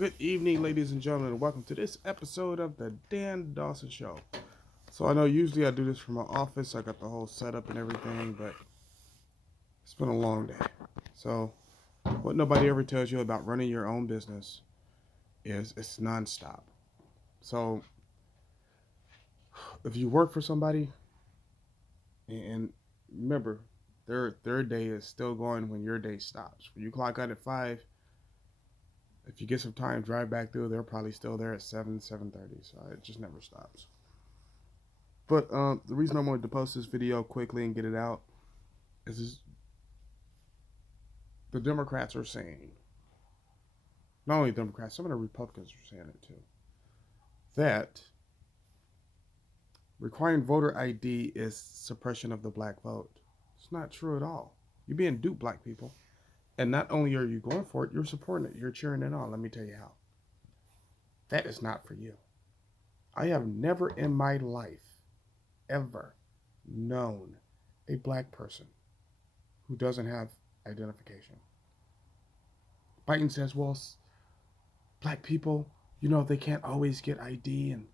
Good evening, ladies and gentlemen, and welcome to this episode of the Dan Dawson Show. So I know usually I do this from my office. I got the whole setup and everything, but it's been a long day. So what nobody ever tells you about running your own business is it's nonstop. So if you work for somebody, and remember, their day is still going when your day stops. When you clock out at 5, if you get some time, drive back through, they're probably still there at 7:30. So it just never stops. But the reason I wanted to post this video quickly and get it out is the Democrats are saying, not only Democrats, some of the Republicans are saying it too, that requiring voter ID is suppression of the black vote. It's not true at all. You're being duped, black people. And not only are you going for it, you're supporting it. You're cheering it on. Let me tell you how. That is not for you. I have never in my life ever known a black person who doesn't have identification. Biden says, well, black people, they can't always get ID and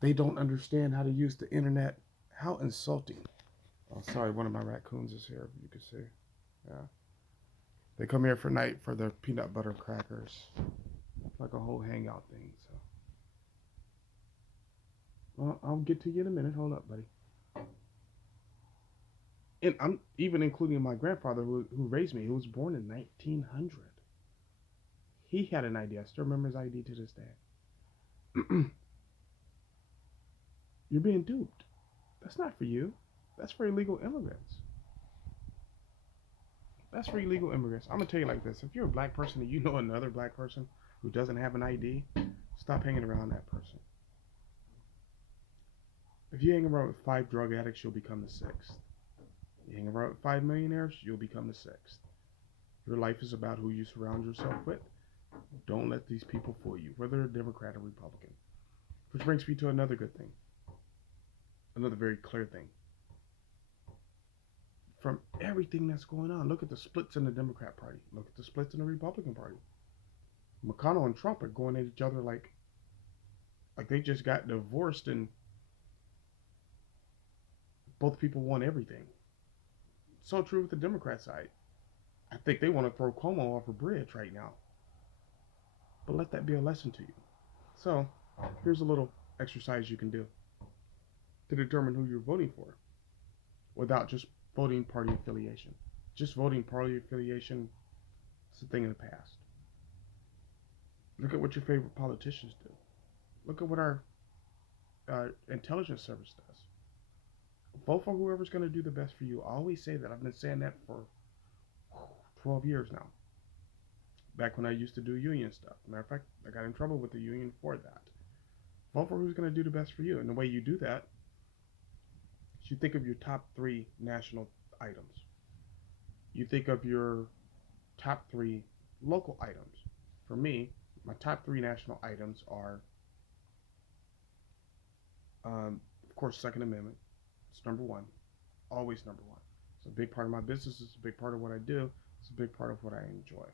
they don't understand how to use the internet. How insulting. Oh, sorry, one of my raccoons is here, you can see. Yeah. They come here for night for their peanut butter crackers. It's like a whole hangout thing. So, well, I'll get to you in a minute. Hold up, buddy. And I'm even including my grandfather who raised me, who was born in 1900. He had an ID. I still remember his ID to this day. You're being duped. That's not for you. That's for illegal immigrants. That's for illegal immigrants. I'm going to tell you like this. If you're a black person and you know another black person who doesn't have an ID, stop hanging around that person. If you hang around with 5 drug addicts, you'll become the 6th. You hang around with 5 millionaires, you'll become the 6th. Your life is about who you surround yourself with. Don't let these people fool you, whether they're Democrat or Republican. Which brings me to another good thing. Another very clear thing. From everything that's going on, look at the splits in the Democrat Party. Look at the splits in the Republican Party. McConnell and Trump are going at each other like they just got divorced and both people want everything. So true with the Democrat side. I think they want to throw Cuomo off a bridge right now. But let that be a lesson to you. So, here's a little exercise you can do to determine who you're voting for without just voting party affiliation. Just voting party affiliation is a thing of the past. Look at what your favorite politicians do. Look at what our intelligence service does. Vote for whoever's going to do the best for you. I always say that. I've been saying that for 12 years now. Back when I used to do union stuff. Matter of fact, I got in trouble with the union for that. Vote for who's going to do the best for you. And the way you do that is you think of your top 3 national items. You think of your top 3 local items. For me, my top 3 national items are, of course, Second Amendment. It's number 1. Always number 1. It's a big part of my business. It's a big part of what I do. It's a big part of what I enjoy.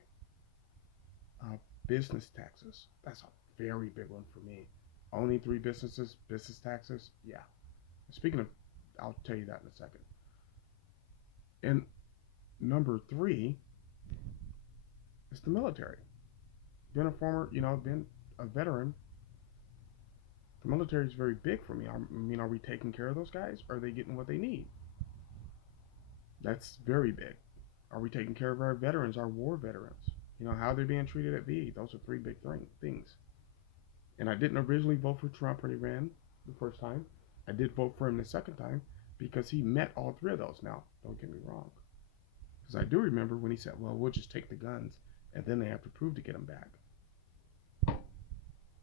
Business taxes. That's a very big one for me. Only 3 businesses, business taxes. Yeah. Speaking of, I'll tell you that in a second. And number 3 is the military. Being a former, being a veteran, the military is very big for me. Are we taking care of those guys? Are they getting what they need? That's very big. Are we taking care of our veterans, our war veterans? How they're being treated at VA. Those are 3 big things. And I didn't originally vote for Trump when he ran the first time. I did vote for him the second time because he met all 3 of those. Now, don't get me wrong. Because I do remember when he said, well, we'll just take the guns and then they have to prove to get them back.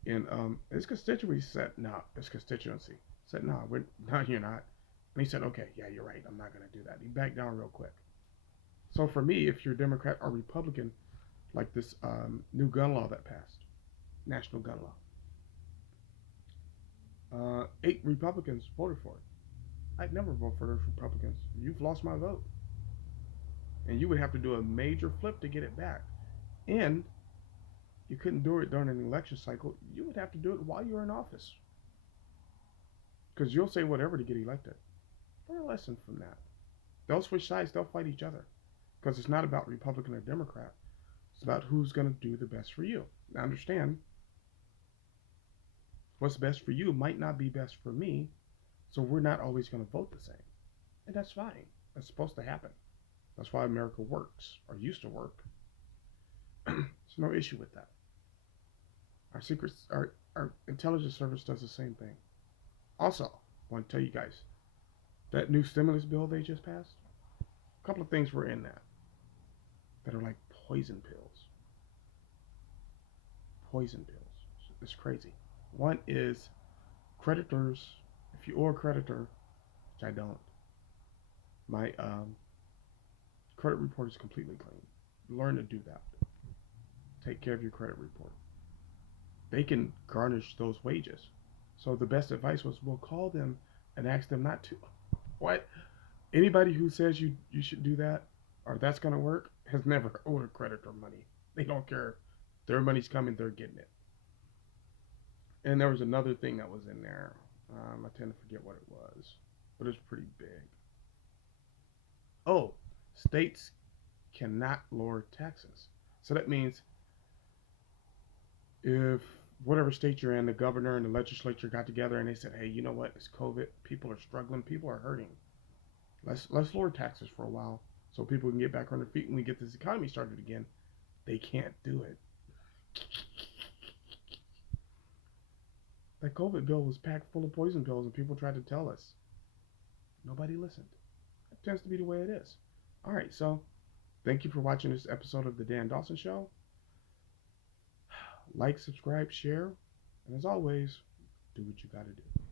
And his constituency said, no, you're not. And he said, okay, yeah, you're right. I'm not going to do that. He backed down real quick. So for me, if you're Democrat or Republican, like this new gun law that passed, national gun law, 8 Republicans voted for it. I'd never vote for those Republicans. You've lost my vote. And you would have to do a major flip to get it back. And You couldn't do it during an election cycle. You would have to do it while you're in office. Because you'll say whatever to get elected. Learn a lesson from that. They'll switch sides, they'll fight each other. Because it's not about Republican or Democrat. It's about who's going to do the best for you. Now understand, what's best for you might not be best for me, so we're not always going to vote the same. And that's fine. That's supposed to happen. That's why America works, or used to work. There's no issue with that. Our intelligence service does the same thing. Also, I want to tell you guys, that new stimulus bill they just passed, a couple of things were in that are like poison pills. Poison pills. It's crazy. One is creditors. If you owe a creditor, which I don't, my credit report is completely clean. Learn to do that. Take care of your credit report. They can garnish those wages. So the best advice was, we'll call them and ask them not to. What? Anybody who says you should do that or that's going to work has never owed a creditor money. They don't care. Their money's coming, they're getting it. And there was another thing that was in there. I tend to forget what it was, but it's pretty big. Oh, states cannot lower taxes. So that means if whatever state you're in, the governor and the legislature got together and they said, hey, you know what? It's COVID. People are struggling. People are hurting. Let's lower taxes for a while so people can get back on their feet and we get this economy started again. They can't do it. That COVID bill was packed full of poison pills and people tried to tell us. Nobody listened. That tends to be the way it is. All right, so thank you for watching this episode of The Dan Dawson Show. Like, subscribe, share, and as always, do what you gotta do.